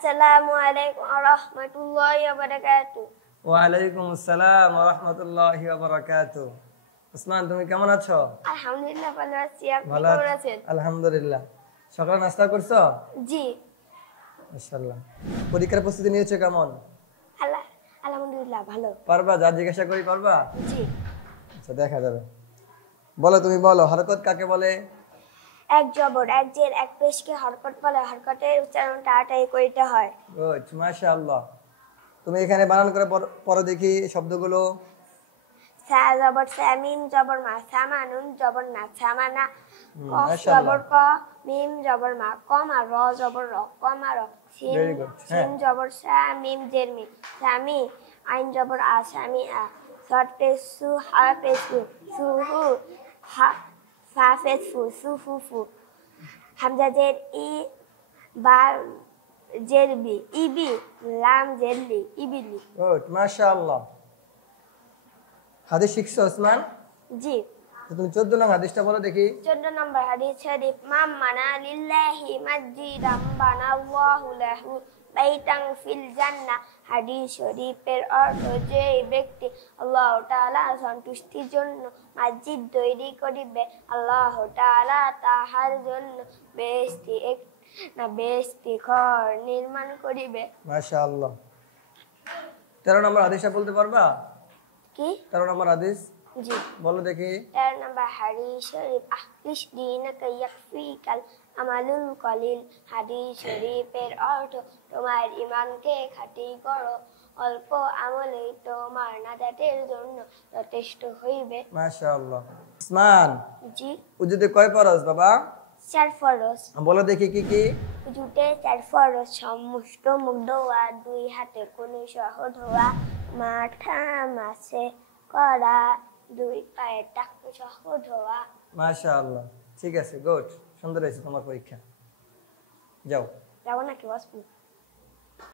আসসালামু আলাইকুম ওয়া রাহমাতুল্লাহি ওয়া বারাকাতুহু। ওয়া আলাইকুম আসসালাম ওয়া রাহমাতুল্লাহি ওয়া বারাকাতুহু। উসমান, তুমি কেমন আছো? আলহামদুলিল্লাহ ভালো আছি। আপনি ভালো কেমন আছেন? আলহামদুলিল্লাহ। সকালে নাস্তা করছো? জি। মাশাআল্লাহ। পরীক্ষার প্রস্তুতি নিয়েছো কেমন? আলহামদুলিল্লাহ ভালো। পারবা? যা জিজ্ঞাসা করি পারবা? জি। আচ্ছা, দেখা যাবে। বলো, তুমি বলো, হরকত কাকে বলে? এক জবর, এক জের, এক পেশকে হরকত বলে। হরকতের উচ্চারণ টাটাই করিতে হয়। গুড, মাশাআল্লাহ। তুমি এখানে বানান করে পড়ো দেখি শব্দগুলো। সা জবর সা, মিম জবর মা, সামা, নুন জবর না, সামানা। কফ মাশাআল্লাহ। জবর ক, মিম জবর মা, কমা, র জবর র, কমা র। সিন ভেরি গুড। হ্যাঁ, সিন জবর সা, মিম জের মি, সামি। আইন জবর আ, সামি আ। সট পেশ সু, হা পেশ সু, সুহু। হা ফা পেশ ফু, সুফুফু। হামজা জের ই, বা জের বি, ইবি। লাম জের লি, ইবিলি। গুড, মাশাআল্লাহ। হাদিস শিখছো ওসমান? জি। তো তুমি 14 নং হাদিসটা বলো দেখি। 14 নম্বর হাদিস শরীফ, মান মানা লিল্লাহি মাসজিদাম বানাল্লাহু লাহু বাইতান ফিল জান্নাহ। হাদিস শরীফের অর্থ, যে ব্যক্তি আল্লাহ তাআলা সন্তুষ্টির জন্য মসজিদ তৈরি করিবে, আল্লাহ তাআলা তাহার জন্য বেহেশতি ঘর নির্মাণ করিবে। মাশাআল্লাহ। 13 নম্বর হাদিসটা বলতে পারবা? কি? 13 নম্বর হাদিস জি। বলো দেখি। 13 নম্বর হাদিস শরীফ, আহলিস দীনাকা ইয়াকফিকাল আমালুল কলিল। হাদিস শরীফের অর্থ, তোমার ঈমানকে খাঁটি করো, অল্প আমলেই তোমার নাজাতের জন্য যথেষ্ট হইবে। মাশাআল্লাহ। উসমান, জি। উজুতে কয় ফরজ বাবা? 4 ফরজ। বলো দেখি কি কি। উজুতে 4 ফরজ: সমস্ত মুখ ধোয়া, 2 হাতে কুনি সহ ধোয়া, মাথা মাসে করা, 2 পায়ের টাকনু সহ ধোয়া। মাশাআল্লাহ, ঠিক আছে, গুড, সুন্দর হয়েছে তোমার পরীক্ষা। যাও। যাবো নাকি বাসপু?